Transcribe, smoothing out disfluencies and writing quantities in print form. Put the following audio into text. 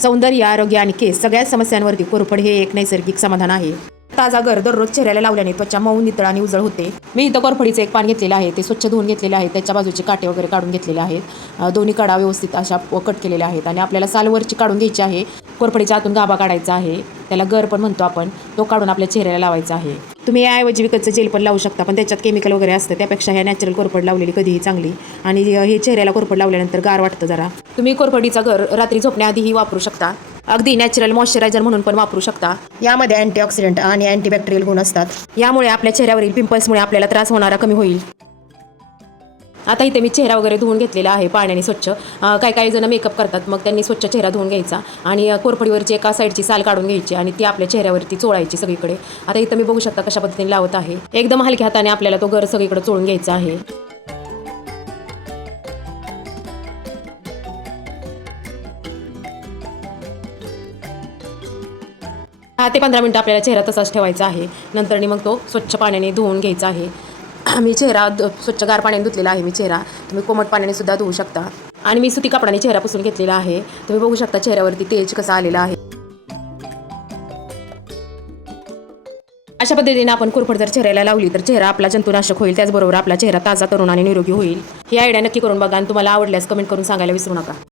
सौंदर्य, आरोग्य आणि केस सगळ्याच समस्यांवरती कोरफड हे एक नैसर्गिक समाधान आहे. ताजा गर दररोज चेहऱ्याला लावल्याने त्वचा मऊ, नितळ आणि उजळ होते. मी इथं कोरफडीचं एक पान घेतलेलं आहे, ते स्वच्छ धुवून घेतलेले आहे. त्याच्या बाजूचे काटे वगैरे काढून घेतलेले आहेत. दोन्ही कडा व्यवस्थित अशा कट केलेल्या आहेत आणि आपल्याला सालवरची काढून घ्यायची आहे. कोरफडीच्या आतून गाभा काढायचा आहे, त्याला गर पण म्हणतो आपण, तो काढून आपल्या चेहऱ्याला लावायचा आहे. तुम्ही याऐवजी विकतचं जेल पण लावू शकता, पण त्याच्यात केमिकल वगैरे असतं. त्यापेक्षा ह्या नॅचरल कोरफड लावलेली कधीही चांगली. आणि हे चेहऱ्याला कोरफड लावल्यानंतर गार वाटतं जरा. तुम्ही कोरफडीचा गर रात्री झोपण्याआधीही वापरू शकता. अगदी नॅचरल मॉइश्चरायझर म्हणून पण वापरू शकता. यामध्ये अँटीऑक्सिडंट आणि अँटीबॅक्टेरियल गुण असतात. यामुळे आपल्या चेहऱ्यावरील पिंपल्समुळे आपल्याला त्रास होणारा कमी होईल. आता इथे मी चेहरा वगैरे धुवून घेतलेला आहे पाण्याने स्वच्छ. काही जण मेकअप करतात, मग त्यांनी स्वच्छ चेहरा धुवून घ्यायचा आणि कोरफडीवरची एका साईडची साल काढून घ्यायची आणि ती आपल्या चेहऱ्यावरती चोळायची सगळीकडे. आता इथं मी बघू शकता कशा पद्धतीने लावत आहे. एकदम हलक्या हाताने आपल्याला तो गर सगळीकडे चोळून घ्यायचा आहे. 10 ते 15 मिनिटं आपल्याला चेहरा तसाच ठेवायचा आहे. नंतर मग तो स्वच्छ पाण्याने धुवून घ्यायचा आहे. मी चेहरा स्वच्छ गार पाण्याने धुतलेला आहे. मी चेहरा तुम्ही कोमट पाण्याने सुद्धा धुवू शकता. आणि मी सुती कपड्याने चेहरा पुसून घेतलेला आहे. तुम्ही बघू शकता चेहऱ्यावरती तेज कसा आलेला आहे. अशा पद्धतीने आपण कोरफड जर चेहऱ्याला लावली तर चेहरा आपला जंतुनाशक होईल. त्याचबरोबर आपला चेहरा ताजा, तरुण आणि निरोगी होईल. ही आयडिया नक्की करून बघा आणि तुम्हाला आवडल्यास कमेंट करून सांगायला विसरू नका.